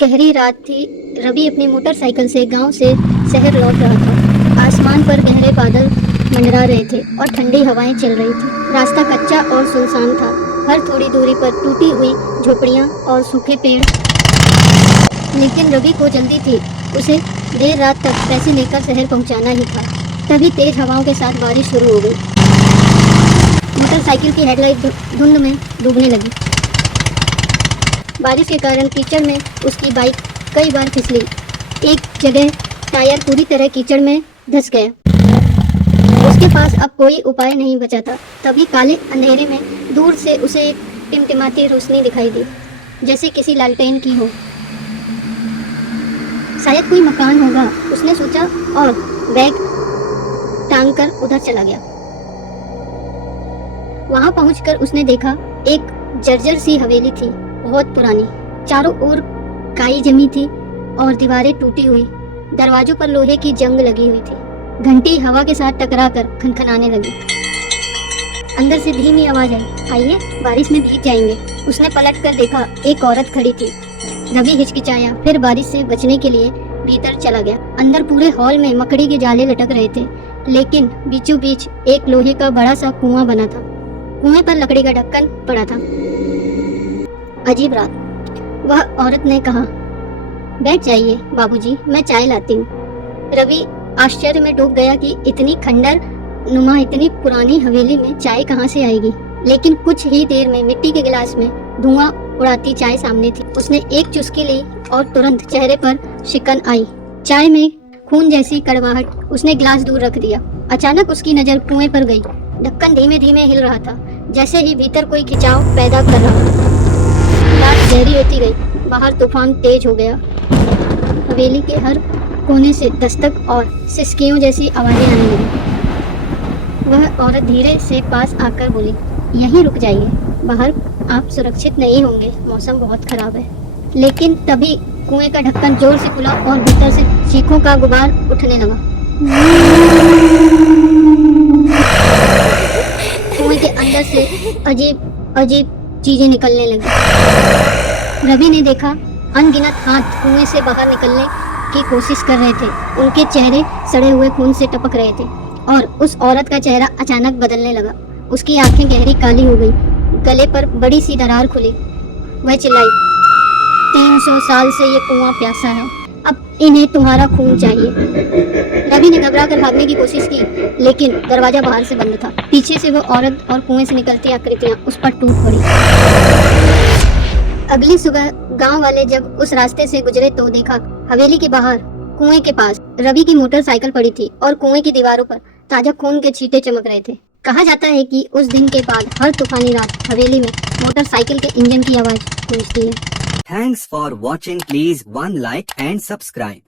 गहरी रात थी। रवि अपनी मोटरसाइकिल से गांव से शहर लौट रहा था। आसमान पर गहरे बादल मंडरा रहे थे और ठंडी हवाएं चल रही थी। रास्ता कच्चा और सुनसान था। हर थोड़ी दूरी पर टूटी हुई झोपड़ियां और सूखे पेड़। लेकिन रवि को जल्दी थी। उसे देर रात तक पैसे लेकर शहर पहुंचाना ही था। तभी तेज हवाओं के साथ बारिश शुरू हो गई। मोटरसाइकिल की हेडलाइट धुंध में डूबने लगी। बारिश के कारण कीचड़ में उसकी बाइक कई बार फिसली। एक जगह टायर पूरी तरह कीचड़ में धंस गया। उसके पास अब कोई उपाय नहीं बचा था। तभी काले अंधेरे में दूर से उसे एक टिमटिमाती रोशनी दिखाई दी, जैसे किसी लालटेन की हो। शायद कोई मकान होगा, उसने सोचा और बैग टांग कर उधर चला गया। वहां पहुंचकर उसने देखा एक जर्जर सी हवेली थी, बहुत पुरानी। चारों ओर काई जमी थी और दीवारें टूटी हुई। दरवाजों पर लोहे की जंग लगी हुई थी। घंटी हवा के साथ टकराकर खनखनाने लगी। अंदर से धीमी आवाज आई, आइए बारिश में भीग जाएंगे। उसने पलट कर देखा, एक औरत खड़ी थी। रवि हिचकिचाया, फिर बारिश से बचने के लिए भीतर चला गया। अंदर पूरे हॉल में मकड़ी के जाले लटक रहे थे, लेकिन बीचों बीच एक लोहे का बड़ा सा कुआं बना था। कुएं पर लकड़ी का ढक्कन पड़ा था। अजीब रात, वह औरत ने कहा। बैठ जाइए बाबूजी, मैं चाय लाती हूँ। रवि आश्चर्य में डूब गया कि इतनी खंडर नुमा इतनी पुरानी हवेली में चाय कहाँ से आएगी। लेकिन कुछ ही देर में मिट्टी के गिलास में धुआं उड़ाती चाय सामने थी। उसने एक चुस्की ली और तुरंत चेहरे पर शिकन आई। चाय में खून जैसी कड़वाहट। उसने गिलास दूर रख दिया। अचानक उसकी नजर कुएं पर गई। ढक्कन धीमे धीमे हिल रहा था, जैसे ही भीतर कोई खिंचाव पैदा कर रहा था। रात गहरी होती गई। बाहर तूफान तेज हो गया। हवेली के हर कोने से दस्तक और सिसकियों जैसी आवाजें आने लगी। वह औरत धीरे से पास आकर बोली, यहीं रुक जाइए, बाहर आप सुरक्षित नहीं होंगे, मौसम बहुत खराब है। लेकिन तभी कुएं का ढक्कन जोर से खुला और भीतर से चीखों का गुबार उठने लगा। कुएं के अंदर से अजीब अजीब चीजें निकलने लगी। रवि ने देखा अनगिनत हाथ कुएं से बाहर निकलने की कोशिश कर रहे थे। उनके चेहरे सड़े हुए खून से टपक रहे थे और उस औरत का चेहरा अचानक बदलने लगा। उसकी आंखें गहरी काली हो गई, गले पर बड़ी सी दरार खुली। वह चिल्लाई, 300 साल से ये कुआं प्यासा है, अब इन्हें तुम्हारा खून चाहिए। रवि ने घबरा कर भागने की कोशिश की, लेकिन दरवाजा बाहर से बंद था। पीछे से वो औरत और कुएं से निकलती आकृतियां उस पर टूट पड़ी। अगली सुबह गांव वाले जब उस रास्ते से गुजरे तो देखा हवेली के बाहर कुएं के पास रवि की मोटरसाइकिल पड़ी थी और कुएं की दीवारों पर ताजा खून के छींटे चमक रहे थे। कहा जाता है कि उस दिन के बाद हर तूफानी रात हवेली में मोटरसाइकिल के इंजन की आवाज गूंजती है। Thanks for watching. Please one like and subscribe.